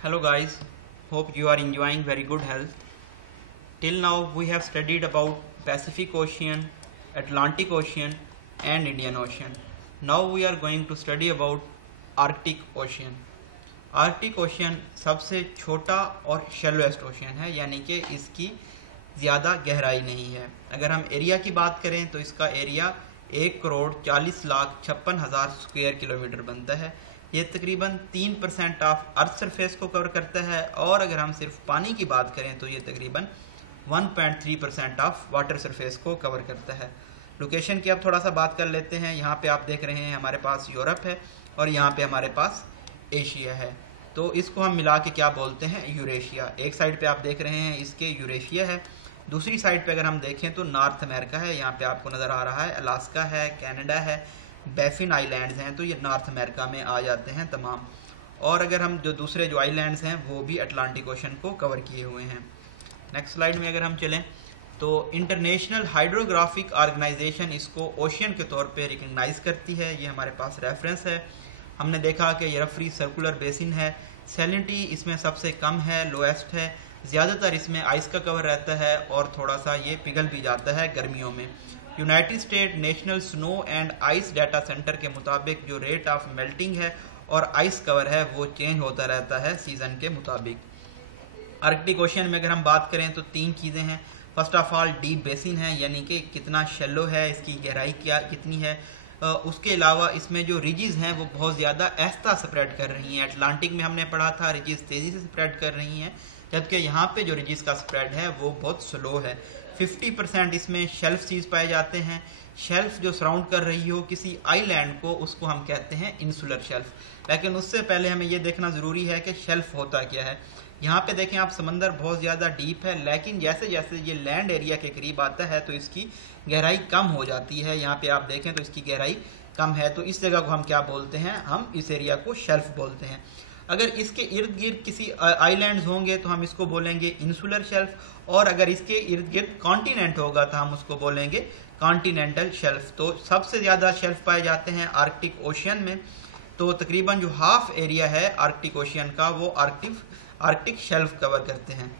Hello guys, hope you are enjoying very good health. Till now we have studied about Pacific Ocean, Atlantic Ocean and Indian Ocean. Now we are going to study about Arctic Ocean. Arctic ocean सबसे छोटा और शेलोएस्ट ocean है, यानी कि इसकी ज़्यादा गहराई नहीं है। अगर हम एरिया की बात करें तो इसका एरिया 1,40,56,000 स्क्वायर किलोमीटर बनता है। ये तकरीबन 3% ऑफ अर्थ सरफेस को कवर करता है, और अगर हम सिर्फ पानी की बात करें तो ये तकरीबन 1.3% ऑफ वाटर सरफेस को कवर करता है। लोकेशन की अब थोड़ा सा बात कर लेते हैं। यहाँ पे आप देख रहे हैं हमारे पास यूरोप है और यहाँ पे हमारे पास एशिया है, तो इसको हम मिला के क्या बोलते हैं, यूरेशिया। एक साइड पे आप देख रहे हैं इसके यूरेशिया है, दूसरी साइड पे अगर हम देखें तो नॉर्थ अमेरिका है। यहाँ पे आपको नज़र आ रहा है अलास्का है, कनाडा है, बैफिन आइलैंड्स हैं, तो ये नॉर्थ अमेरिका में आ जाते हैं तमाम। और अगर हम जो दूसरे जो आइलैंड्स हैं वो भी अटलांटिक ओशन को कवर किए हुए हैं। नेक्स्ट स्लाइड में अगर हम चलें तो इंटरनेशनल हाइड्रोग्राफिक ऑर्गेनाइजेशन इसको ओशियन के तौर पे रिकग्नाइज करती है। ये हमारे पास रेफरेंस है। हमने देखा कि ये रफरी सर्कुलर बेसिन है, सैलिनिटी इसमें सबसे कम है, लोएस्ट है, ज़्यादातर इसमें आइस का कवर रहता है और थोड़ा सा ये पिघल भी जाता है गर्मियों में। United state national snow and ice data centre के मुताबिक जो रेट ऑफ मेल्टिंग है और आइस कवर है वो चेंज होता रहता है सीज़न के मुताबिक। आर्कटिक ओशियन में अगर हम बात करें तो तीन चीज़ें हैं। First of all deep basin है, यानी कि कितना शेलो है, इसकी गहराई कितनी है। उसके अलावा इसमें जो रिजिज हैं वो बहुत ज़्यादा आहिस्ता स्प्रेड कर रही हैं। अटलांटिक में हमने पढ़ा था रिजिज तेज़ी से स्प्रेड कर रही हैं, जबकि यहाँ पे जो रिजिज का स्प्रेड है वो बहुत स्लो है। 50% इसमें शेल्फ सीज पाए जाते हैं। शेल्फ जो सराउंड कर रही हो किसी आइलैंड को, उसको हम कहते हैं इंसुलर शेल्फ। लेकिन उससे पहले हमें ये देखना ज़रूरी है कि शेल्फ होता क्या है। यहाँ पे देखें आप, समंदर बहुत ज़्यादा डीप है, लेकिन जैसे जैसे ये लैंड एरिया के करीब आता है तो इसकी गहराई कम हो जाती है। यहाँ पे आप देखें तो इसकी गहराई कम है, तो इस जगह को हम क्या बोलते हैं, हम इस एरिया को शेल्फ बोलते हैं। अगर इसके इर्द गिर्द किसी आइलैंड्स होंगे तो हम इसको बोलेंगे इंसुलर शेल्फ, और अगर इसके इर्द गिर्द कॉन्टिनेंट होगा तो हम उसको बोलेंगे कॉन्टिनेंटल शेल्फ। तो सबसे ज़्यादा शेल्फ पाए जाते हैं आर्कटिक ओशियन में। तो तकरीबन जो हाफ एरिया है आर्कटिक ओशियन का वो आर्कटिक शेल्फ कवर करते हैं।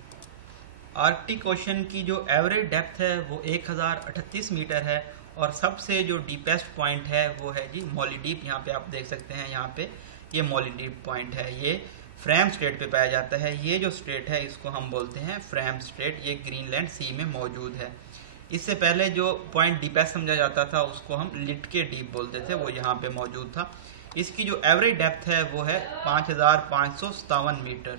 आर्कटिक ओशन की जो एवरेज डेप्थ है वो 1038 मीटर है, और सबसे जो डीपेस्ट पॉइंट है वो है जी मोलिडीप। यहाँ पे आप देख सकते हैं, यहाँ पे ये मोलिडीप पॉइंट है, ये फ्रैम स्टेट पे पाया जाता है। ये जो स्टेट है इसको हम बोलते हैं फ्रैम स्टेट, ये ग्रीनलैंड सी में मौजूद है। इससे पहले जो पॉइंट डीपेस्ट समझा जाता था उसको हम लिटके डीप बोलते थे, वो यहाँ पे मौजूद था। इसकी जो एवरेज डेप्थ है वो है 5557 मीटर।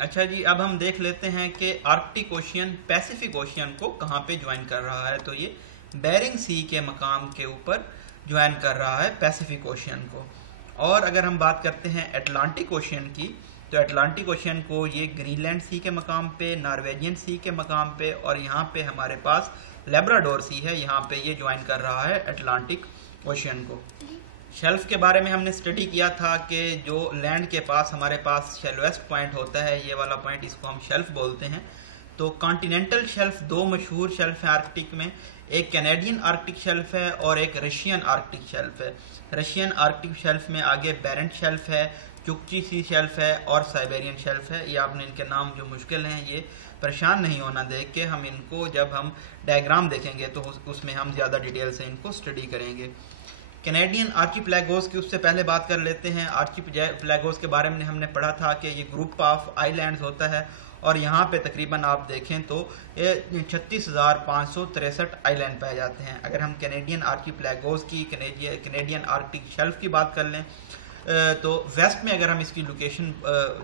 अच्छा जी, अब हम देख लेते हैं कि आर्कटिक ओशियन पैसिफिक ओशियन को कहाँ पे ज्वाइन कर रहा है। तो ये बेरिंग सी के मकाम के ऊपर ज्वाइन कर रहा है पैसिफिक ओशियन को। और अगर हम बात करते हैं अटलांटिक ओशियन की, तो अटलांटिक ओशियन को ये ग्रीनलैंड सी के मकाम पे, नॉर्वेजियन सी के मकाम पे, और यहाँ पे हमारे पास लेब्राडोर सी है, यहाँ पे ये ज्वाइन कर रहा है अटलांटिक ओशियन को। शेल्फ के बारे में हमने स्टडी किया था कि जो लैंड के पास हमारे पास शेलोएस्ट पॉइंट होता है, ये वाला पॉइंट, इसको हम शेल्फ बोलते हैं। तो कॉन्टिनेंटल शेल्फ दो मशहूर शेल्फ है आर्कटिक में, एक कैनेडियन आर्कटिक शेल्फ है और एक रशियन आर्कटिक शेल्फ है। रशियन आर्कटिक शेल्फ में आगे बेरेंट शेल्फ है, चुकची सी शेल्फ है और साइबेरियन शेल्फ है। ये आपने इनके नाम जो मुश्किल हैं, ये परेशान नहीं होना देख के, हम इनको जब हम डायग्राम देखेंगे तो उसमें हम ज़्यादा डिटेल से इनको स्टडी करेंगे। कैनेडियन आर्चिपेलागोस की उससे पहले बात कर लेते हैं। आर्चिपेलागोस के बारे में हमने पढ़ा था कि ये ग्रुप ऑफ आइलैंड्स होता है, और यहाँ पे तकरीबन आप देखें तो 36,563 आइलैंड पाए जाते हैं। अगर हम कैनेडियन आर्चिपेलागोस की, कैनेडियन आर्कटिक शेल्फ की बात कर लें तो वेस्ट में अगर हम इसकी लोकेशन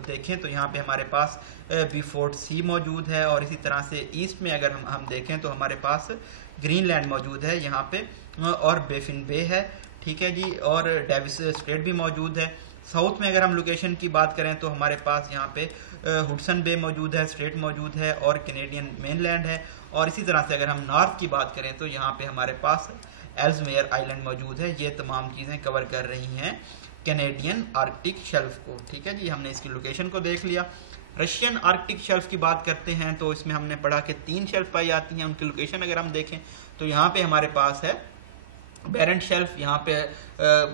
देखें तो यहाँ पे हमारे पास बीफोर्ट सी मौजूद है, और इसी तरह से ईस्ट में अगर हम देखें तो हमारे पास ग्रीनलैंड मौजूद है यहाँ पे, और बेफिन बे है, ठीक है जी, और डेविस स्ट्रेट भी मौजूद है। साउथ में अगर हम लोकेशन की बात करें तो हमारे पास यहाँ पे हुडसन बे मौजूद है, स्ट्रेट मौजूद है, और कैनेडियन मेनलैंड है। और इसी तरह से अगर हम नॉर्थ की बात करें तो यहाँ पे हमारे पास एल्समेयर आइलैंड मौजूद है। ये तमाम चीज़ें कवर कर रही हैं कैनेडियन आर्कटिक शेल्फ को, ठीक है जी। हमने इसकी लोकेशन को देख लिया। रशियन आर्कटिक शेल्फ की बात करते हैं तो इसमें हमने पढ़ा कि 3 शेल्फ पाई जाती हैं। उनकी लोकेशन अगर हम देखें तो यहाँ पे हमारे पास है बैरेंट शेल्फ, यहाँ पे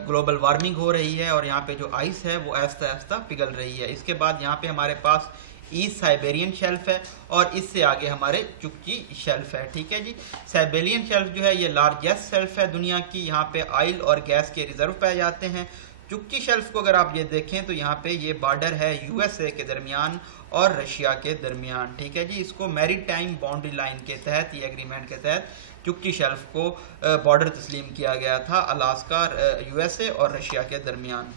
ग्लोबल वार्मिंग हो रही है और यहाँ पे जो आइस है वो आहिस्ता आहिस्ता पिघल रही है। इसके बाद यहाँ पे हमारे पास ईस्ट साइबेरियन शेल्फ है और इससे आगे हमारे चुक्ची शेल्फ है। ठीक है जी। साइबेरियन शेल्फ जो है ये लार्जेस्ट शेल्फ है दुनिया की, यहाँ पे ऑयल और गैस के रिजर्व पाए जाते हैं। चुक्ची शेल्फ को अगर आप ये देखें तो यहाँ पे ये बॉर्डर है यूएसए के दरमियान और रशिया के दरमियान। ठीक है जी। इसको मैरीटाइम बाउंड्री लाइन के तहत, ये एग्रीमेंट के तहत चुक्ची शेल्फ को बॉर्डर तस्लीम किया गया था अलास्का, यूएसए और रशिया के दरमियान।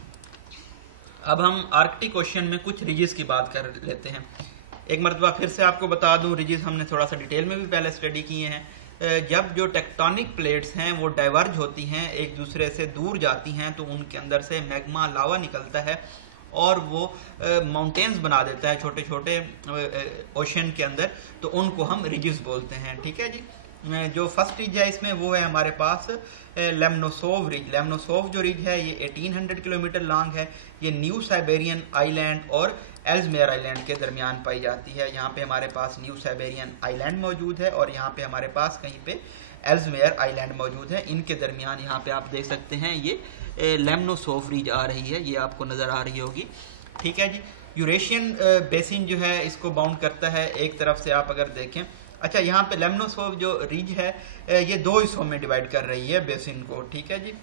अब हम आर्कटिक ओशन में कुछ रीजस की बात कर लेते हैं। एक मरतबा फिर से आपको बता दूं, रीजस हमने थोड़ा सा डिटेल में भी पहले स्टडी किए हैं। जब जो टेक्टोनिक प्लेट्स हैं वो डाइवर्ज होती हैं, एक दूसरे से दूर जाती हैं, तो उनके अंदर से मैग्मा लावा निकलता है और वो माउंटेन्स बना देता है छोटे छोटे ओशन के अंदर, तो उनको हम रिजस बोलते हैं। ठीक है जी। जो फर्स्ट रिज है इसमें वो है हमारे पास लेमनोसोव रिज। लेमनोसोव जो रिज है ये 1800 किलोमीटर लॉन्ग है। ये न्यू साइबेरियन आइलैंड और एल्समेयर आइलैंड के दरमियान पाई जाती है। यहाँ पे हमारे पास न्यू साइबेरियन आइलैंड मौजूद है और यहाँ पे हमारे पास कहीं पे एल्समेयर आइलैंड मौजूद है। इनके दरमियान यहाँ पे आप देख सकते हैं ये लेमनोसोव रिज आ रही है, ये आपको नजर आ रही होगी। ठीक है जी। यूरेशियन बेसिन जो है इसको बाउंड करता है एक तरफ से, आप अगर देखें। अच्छा, यहाँ पे लेमनोसोव जो रिज है ये दो हिस्सों में डिवाइड कर रही है बेसिन को। ठीक है जी।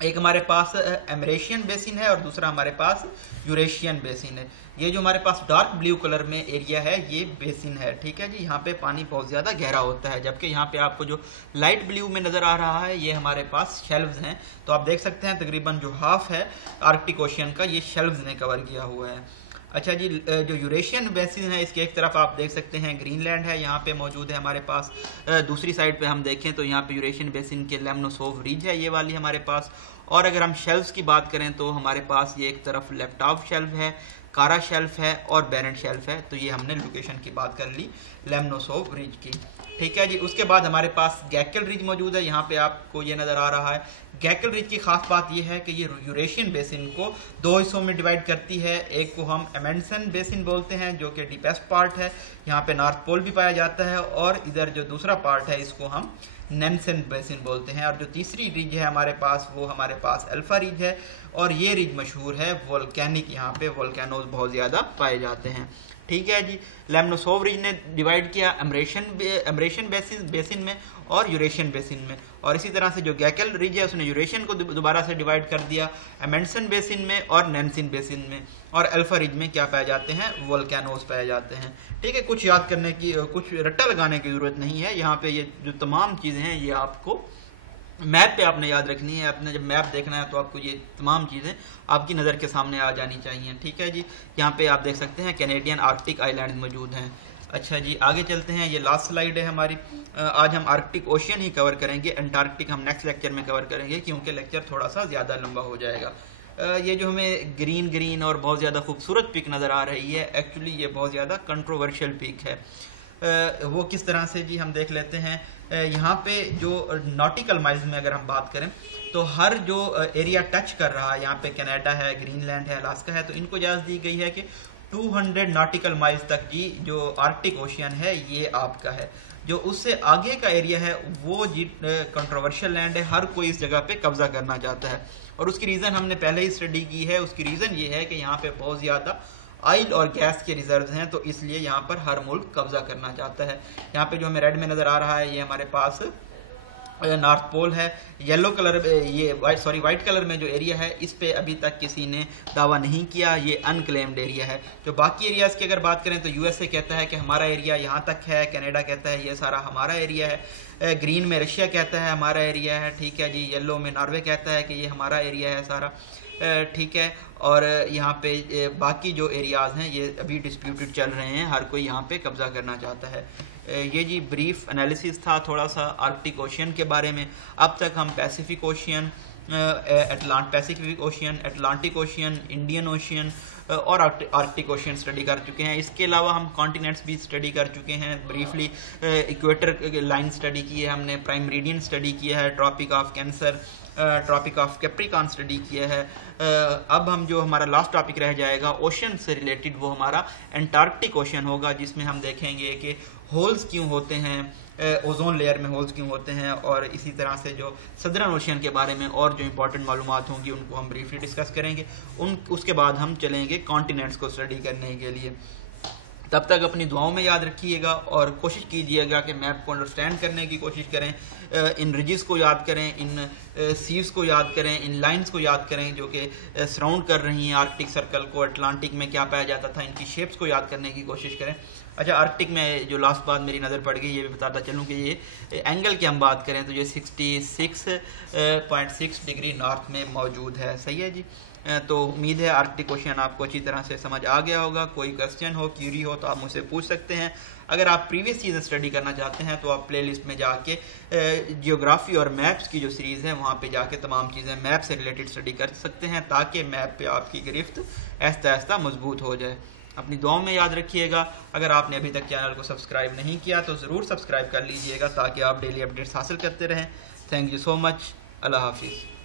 एक हमारे पास एमरेशियन बेसिन है और दूसरा हमारे पास यूरेशियन बेसिन है। ये जो हमारे पास डार्क ब्लू कलर में एरिया है ये बेसिन है। ठीक है जी। यहाँ पे पानी बहुत ज्यादा गहरा होता है, जबकि यहाँ पे आपको जो लाइट ब्लू में नजर आ रहा है ये हमारे पास शेल्व्स हैं। तो आप देख सकते हैं तकरीबन जो हाफ है आर्कटिक ओशियन का ये शेल्व्स ने कवर किया हुआ है। अच्छा जी। जो यूरेशियन बेसिन है इसके एक तरफ आप देख सकते हैं ग्रीनलैंड है, यहाँ पे मौजूद है हमारे पास। दूसरी साइड पे हम देखें तो यहाँ पे यूरेशियन बेसिन के लेमनोसोव रिज है, ये वाली हमारे पास। और अगर हम शेल्फ्स की बात करें तो हमारे पास ये एक तरफ लेप्टॉव शेल्फ है, कारा शेल्फ है और बैरेंट शेल्फ है। तो ये हमने लोकेशन की बात कर ली लेमनोसोव रिज की। ठीक है जी। उसके बाद हमारे पास गैकल रिज मौजूद है, यहाँ पे आपको ये नजर आ रहा है। गैकल रिज की खास बात यह है कि ये यूरेशियन बेसिन को दो हिस्सों में डिवाइड करती है। एक को हम एमेंडसन बेसिन बोलते हैं जो कि डीपेस्ट पार्ट है, यहाँ पे नॉर्थ पोल भी पाया जाता है, और इधर जो दूसरा पार्ट है इसको हम नैनसन बेसिन बोलते हैं। और जो तीसरी रिज है हमारे पास वो हमारे पास अल्फा रिज है, और ये रिज मशहूर है वोल्केनिक, यहाँ पे वोल्केनोज बहुत ज्यादा पाए जाते हैं। ठीक है जी। लेमनोसोव रिज ने डिवाइड किया एमरेशियन बेसिन में और यूरेशियन बेसिन में, और इसी तरह से जो गैकल रिज है उसने यूरेशियन को दोबारा से डिवाइड कर दिया एमेंडसन बेसिन में और नैनसिन बेसिन में। और अल्फा रिज में क्या पाए जाते हैं, वोल्केनोज पाए जाते हैं। ठीक है। कुछ याद करने की, कुछ रट्टा लगाने की जरूरत नहीं है। यहाँ पे ये जो तमाम चीजें हैं ये आपको मैप पे आपने याद रखनी है। आपने जब मैप देखना है तो आपको ये तमाम चीजें आपकी नजर के सामने आ जानी चाहिए। ठीक है जी। यहाँ पे आप देख सकते हैं कैनेडियन आर्कटिक आइलैंड मौजूद हैं। अच्छा जी, आगे चलते हैं। ये लास्ट स्लाइड है हमारी। आज हम आर्कटिक ओशियन ही कवर करेंगे, अंटार्कटिक हम नेक्स्ट लेक्चर में कवर करेंगे क्योंकि लेक्चर थोड़ा सा ज्यादा लंबा हो जाएगा। ये जो हमें ग्रीन और बहुत ज्यादा खूबसूरत पिक नजर आ रही है, एक्चुअली ये बहुत ज्यादा कंट्रोवर्शियल पिक है। वो किस तरह से जी, हम देख लेते हैं। यहाँ पे जो नॉटिकल माइल्स में अगर हम बात करें तो हर जो एरिया टच कर रहा है, यहाँ पे कनाडा है, ग्रीनलैंड है, अलास्का है, तो इनको इजाजत दी गई है कि 200 नॉटिकल माइल्स तक की जो आर्कटिक ओशियन है ये आपका है। जो उससे आगे का एरिया है वो जी कंट्रोवर्शियल लैंड है, हर कोई इस जगह पे कब्जा करना चाहता है, और उसकी रीजन हमने पहले ही स्टडी की है। उसकी रीजन ये है कि यहाँ पे बहुत ज्यादा ऑयल और गैस के रिजर्व हैं, तो इसलिए यहाँ पर हर मुल्क कब्जा करना चाहता है। यहाँ पे जो हमें रेड में नजर आ रहा है ये हमारे पास नॉर्थ पोल है। येलो कलर, ये व्हाइट कलर में जो एरिया है इस पे अभी तक किसी ने दावा नहीं किया, ये अनक्लेम्ड एरिया है। जो बाकी एरियाज की अगर बात करें तो यूएसए कहता है कि हमारा एरिया यहाँ तक है, कनाडा कहता है ये सारा हमारा एरिया है, ग्रीन में रशिया कहता है हमारा एरिया है। ठीक है जी। येलो में नॉर्वे कहता है कि ये हमारा एरिया है सारा। ठीक है। और यहाँ पे बाकी जो एरियाज हैं ये अभी डिस्प्यूटेड चल रहे हैं, हर कोई यहाँ पे कब्जा करना चाहता है। ये जी ब्रीफ एनालिसिस था थोड़ा सा आर्कटिक ओशियन के बारे में। अब तक हम Pacific ocean, Pacific ocean, Atlantic ocean, Indian ocean और आर्कटिक ओशियन स्टडी कर चुके हैं। इसके अलावा हम कॉन्टिनेंट्स भी स्टडी कर चुके हैं ब्रीफली। इक्वेटर लाइन स्टडी की है हमने, प्राइम मेरिडियन स्टडी किया है, tropic of cancer, tropic of capricorn study किया है। अब हम जो हमारा लास्ट टॉपिक रह जाएगा ओशन से रिलेटेड, वो हमारा एंटार्कटिक ओशन होगा, जिसमें हम देखेंगे कि होल्स क्यों होते हैं, ओजोन लेयर में होल्स क्यों होते हैं, और इसी तरह से जो सदर्न ओशियन के बारे में और जो इंपॉर्टेंट मालूमात होंगी उनको हम ब्रीफली डिस्कस करेंगे। उसके बाद हम चलेंगे कॉन्टिनेंट्स को स्टडी करने के लिए। तब तक अपनी दुआओं में याद रखिएगा और कोशिश कीजिएगा कि मैप को अंडरस्टैंड करने की कोशिश करें, इन रिजिस को याद करें, इन सीव्स को याद करें, इन लाइंस को याद करें जो कि सराउंड कर रही हैं आर्कटिक सर्कल को। अटलांटिक में क्या पाया जाता था, इनकी शेप्स को याद करने की कोशिश करें। अच्छा, आर्कटिक में जो लास्ट बात मेरी नज़र पड़ गई, ये भी बताता चलूँ कि ये एंगल की हम बात करें तो ये 66.6 डिग्री नॉर्थ में मौजूद है। सही है जी। तो उम्मीद है आर्कटिक ओशियन आपको अच्छी तरह से समझ आ गया होगा। कोई क्वेश्चन हो, क्यूरी हो तो आप मुझसे पूछ सकते हैं। अगर आप प्रीवियस चीज़ें स्टडी करना चाहते हैं तो आप प्लेलिस्ट में जाके जियोग्राफी और मैप्स की जो सीरीज़ है वहाँ पे जाके तमाम चीज़ें मैप से रिलेटेड स्टडी कर सकते हैं, ताकि मैप पे आपकी गिरफ्त आहिस्ता आहिस्ता मजबूत हो जाए। अपनी दुआओं में याद रखिएगा। अगर आपने अभी तक चैनल को सब्सक्राइब नहीं किया तो ज़रूर सब्सक्राइब कर लीजिएगा ताकि आप डेली अपडेट्स हासिल करते रहें। Thank you so much. अल्लाह हाफिज़।